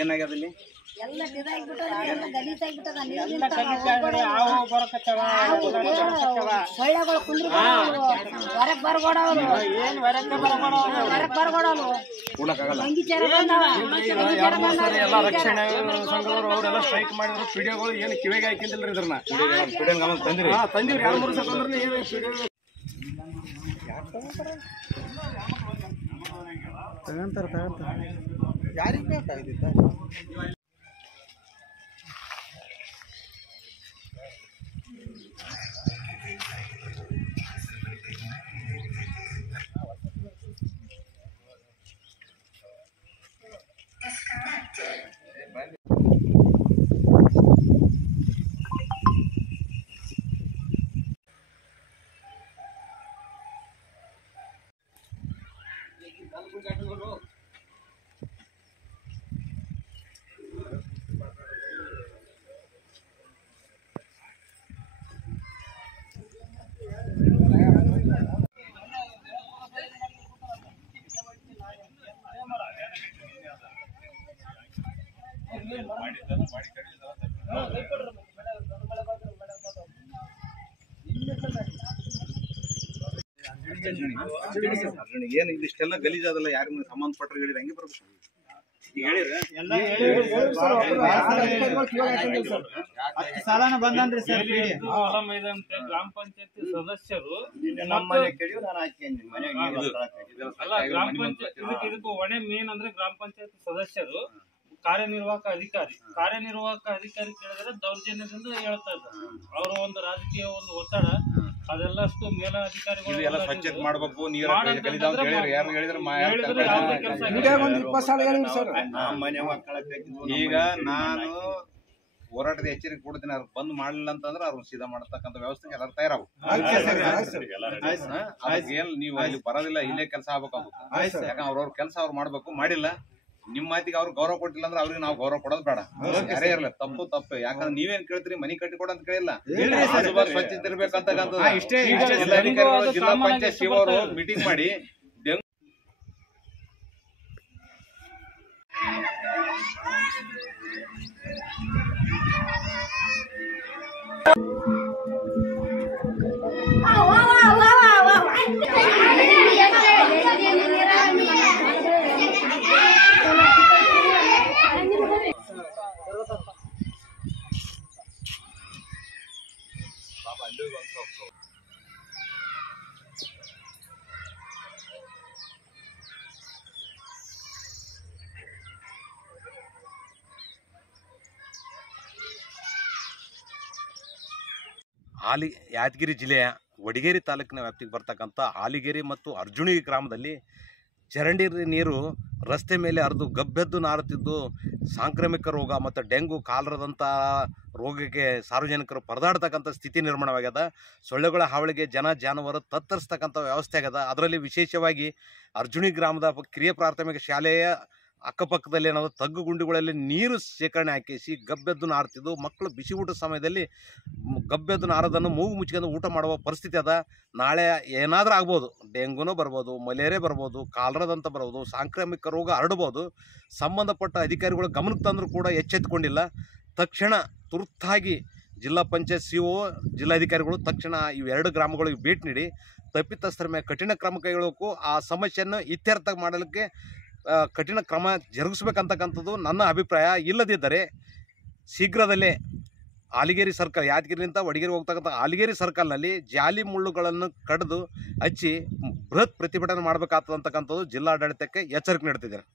ಏನಾಗ್ಯದಲ್ಲಿ ಎಲ್ಲ ಇದಾಗ್ಬಿಟ್ಟದ ಎಲ್ಲ ಗಲೀಜ್ ಆಗ್ಬಿಟ್ಟದ ಸೊಳ್ಳೆಗಳು ಕುಂದ್ರು ಹೊರಗ್ ಬರ್ಗೋಡವ್ರು ಹೊರಗ್ ಬರ್ಗೋಡವ್ರು ಎಲ್ಲ ರಕ್ಷಣೆ ಸಂಘದವರು ಅವರೆಲ್ಲ ಸ್ಟ್ರೈಕ್ ಮಾಡಿದ್ರು ಪಿಡಿಯೋಗಳು ಏನು ಕಿವಿಗೆ ಹಾಕಿಂದಿಲ್ರಿ ಇದ್ರನ್ನ ತಂದಿರಿ 2-3 ಸಲ ಅಂದ್ರೆ ಏನು ತಗಂತಾರೆ ಯಾರಿಗೆ ಬೇಕಾಗಿದ್ದ ಏನು ಇದಿಷ್ಟೆಲ್ಲ ಗಲೀಜಾದಲ್ಲ ಯಾರು ಸಂಬಂಧಪಟ್ಟರು ಹೇಳಿದ್ರೆ ಹಂಗೆ ಬರ್ಬೇಕು ಸಾಲನ ಬಂದನ್ರಿ ಸರ್ ಗ್ರಾಮ ಪಂಚಾಯತಿ ಸದಸ್ಯರು ನಮ್ಮ ಮನೆ ಕೇಳಿ ನಾನು ಹಾಕಿ ಗ್ರಾಮ ಪಂಚಾಯತ್ ಇದಕ್ಕೂ ಹೊಣೆ ಮೇನ್ ಅಂದ್ರೆ ಗ್ರಾಮ ಪಂಚಾಯತ್ ಸದಸ್ಯರು ಕಾರ್ಯನಿರ್ವಾಹಕ ಅಧಿಕಾರಿ ಕೇಳಿದ್ರೆ ದೌರ್ಜನ್ಯದಿಂದ ಹೇಳ್ತಾ ಇದ್ದಾರೆ. ಅವರು ಒಂದು ರಾಜಕೀಯ ಒಂದು ಒತ್ತಡ ಅದೆಲ್ಲಷ್ಟು ಮೇಲಾಧಿಕಾರಿಗಳು ಎಲ್ಲ ಸ್ವಚ್ಛತೆ ಮಾಡ್ಬೇಕು ನೀರು ಈಗ ನಾನು ಹೋರಾಟದ ಎಚ್ಚರಿಕೆ ಕೊಡ್ತೀನಿ ಅವ್ರು ಬಂದ್ ಮಾಡ್ಲಿಲ್ಲ ಅಂತಂದ್ರೆ ಅವ್ರು ಸೀದಾ ಮಾಡತಕ್ಕಂಥ ವ್ಯವಸ್ಥೆಗೆ ಎಲ್ಲರೂ ತಯಾರಾಗು ನೀವು ಅಲ್ಲಿ ಬರೋದಿಲ್ಲ ಇಲ್ಲೇ ಕೆಲಸ ಆಗ್ಬೇಕಾಗುತ್ತೆ. ಯಾಕಂದ್ರೆ ಅವ್ರವ್ರ ಕೆಲಸ ಅವ್ರು ಮಾಡ್ಬೇಕು. ಮಾಡಿಲ್ಲ ನಿಮ್ ಮಾತಿಗೆ ಅವ್ರು ಗೌರವ ಕೊಟ್ಟಿಲ್ಲ ಅಂದ್ರೆ ಅವ್ರಿಗೆ ನಾವು ಗೌರವ ಕೊಡೋದು ಬೇಡ. ಯಾರೇ ಇರಲ್ಲ ತಪ್ಪು ಯಾಕಂದ್ರೆ ನೀವೇನ್ ಕೇಳ್ತೀರಿ ಮನಿ ಕಟ್ಟಿ ಕೊಡ ಅಂತ ಕೇಳಿಲ್ಲ. ಸ್ವಚ್ಛತೆ ಇರ್ಬೇಕಂತಕ್ಕಂಥದ್ದು ಜಿಲ್ಲಾಧಿಕಾರಿಗಳು ಜಿಲ್ಲಾ ಪಂಚಾಯತ್ ಶಿವ ಅವರು ಮೀಟಿಂಗ್ ಮಾಡಿ ಯಾದಗಿರಿ ಜಿಲ್ಲೆಯ ವಡಗೇರಿ ತಾಲೂಕಿನ ವ್ಯಾಪ್ತಿಗೆ ಬರ್ತಕ್ಕಂಥ ಆಲಿಗೇರಿ ಮತ್ತು ಅರ್ಜುನಿ ಗ್ರಾಮದಲ್ಲಿ ಚರಂಡಿ ನೀರು ರಸ್ತೆ ಮೇಲೆ ಹರಿದು ಗಬ್ಬೆದ್ದು ನಾರುತ್ತಿದ್ದು ಸಾಂಕ್ರಾಮಿಕ ರೋಗ ಮತ್ತು ಡೆಂಗು ಕಾಲರದಂಥ ರೋಗಕ್ಕೆ ಸಾರ್ವಜನಿಕರು ಪರದಾಡ್ತಕ್ಕಂಥ ಸ್ಥಿತಿ ನಿರ್ಮಾಣವಾಗ್ಯದ. ಸೊಳ್ಳೆಗಳ ಹಾವಳಿಗೆ ಜಾನುವಾರು ತತ್ತರಿಸ್ತಕ್ಕಂಥ ವ್ಯವಸ್ಥೆ ಆಗ್ಯದ. ಅದರಲ್ಲಿ ವಿಶೇಷವಾಗಿ ಅರ್ಜುನಿ ಗ್ರಾಮದ ಕಿರಿಯ ಪ್ರಾಥಮಿಕ ಶಾಲೆಯ ಅಕ್ಕಪಕ್ಕದಲ್ಲಿ ಏನಾದರೂ ತಗ್ಗು ಗುಂಡಿಗಳಲ್ಲಿ ನೀರು ಶೇಖರಣೆ ಹಾಕಿಸಿ ಗಬ್ಬೆದ್ದು ನಾರ್ತಿದ್ದು ಮಕ್ಕಳು ಬಿಸಿ ಊಟದ ಸಮಯದಲ್ಲಿ ಗಬ್ಬೆದ್ದು ನಾರೋದನ್ನು ಮೂಗು ಮುಚ್ಕೊಂಡು ಊಟ ಮಾಡುವ ಪರಿಸ್ಥಿತಿ ಅದ. ನಾಳೆ ಏನಾದರೂ ಆಗ್ಬೋದು, ಡೆಂಗುನೂ ಬರ್ಬೋದು, ಮಲೇರಿಯಾ ಬರ್ಬೋದು, ಕಾಲರದಂತ ಬರ್ಬೋದು, ಸಾಂಕ್ರಾಮಿಕ ರೋಗ ಹರಡ್ಬೋದು. ಸಂಬಂಧಪಟ್ಟ ಅಧಿಕಾರಿಗಳು ಗಮನಕ್ಕೆ ತಂದರೂ ಕೂಡ ಎಚ್ಚೆತ್ತುಕೊಂಡಿಲ್ಲ. ತಕ್ಷಣ ತುರ್ತಾಗಿ ಜಿಲ್ಲಾ ಪಂಚಾಯತ್ CO ಜಿಲ್ಲಾಧಿಕಾರಿಗಳು ತಕ್ಷಣ ಇವೆರಡು ಗ್ರಾಮಗಳಿಗೆ ಭೇಟಿ ನೀಡಿ ತಪ್ಪಿತಸ್ಥರ ಮೇಲೆ ಕಠಿಣ ಕ್ರಮ ಕೈಗೊಳ್ಳಬೇಕು. ಆ ಸಮಸ್ಯೆಯನ್ನು ಇತ್ಯರ್ಥ ಮಾಡಲಿಕ್ಕೆ ಕಠಿಣ ಕ್ರಮ ಜರುಗಿಸ್ಬೇಕಂತಕ್ಕಂಥದ್ದು ನನ್ನ ಅಭಿಪ್ರಾಯ. ಇಲ್ಲದಿದ್ದರೆ ಶೀಘ್ರದಲ್ಲೇ ಆಲಿಗೇರಿ ಸರ್ಕಲ್, ಯಾದಗಿರಿನಿಂದ ವಡಗೇರಿ ಹೋಗ್ತಕ್ಕಂಥ ಆಲಿಗೇರಿ ಸರ್ಕಲ್ನಲ್ಲಿ ಜಾಲಿ ಮುಳ್ಳುಗಳನ್ನು ಕಡಿದು ಹಚ್ಚಿ ಬೃಹತ್ ಪ್ರತಿಭಟನೆ ಮಾಡಬೇಕಾಗ್ತದಂತಕ್ಕಂಥದ್ದು ಜಿಲ್ಲಾಡಳಿತಕ್ಕೆ ಎಚ್ಚರಿಕೆ ನೀಡ್ತಿದ್ದಾರೆ.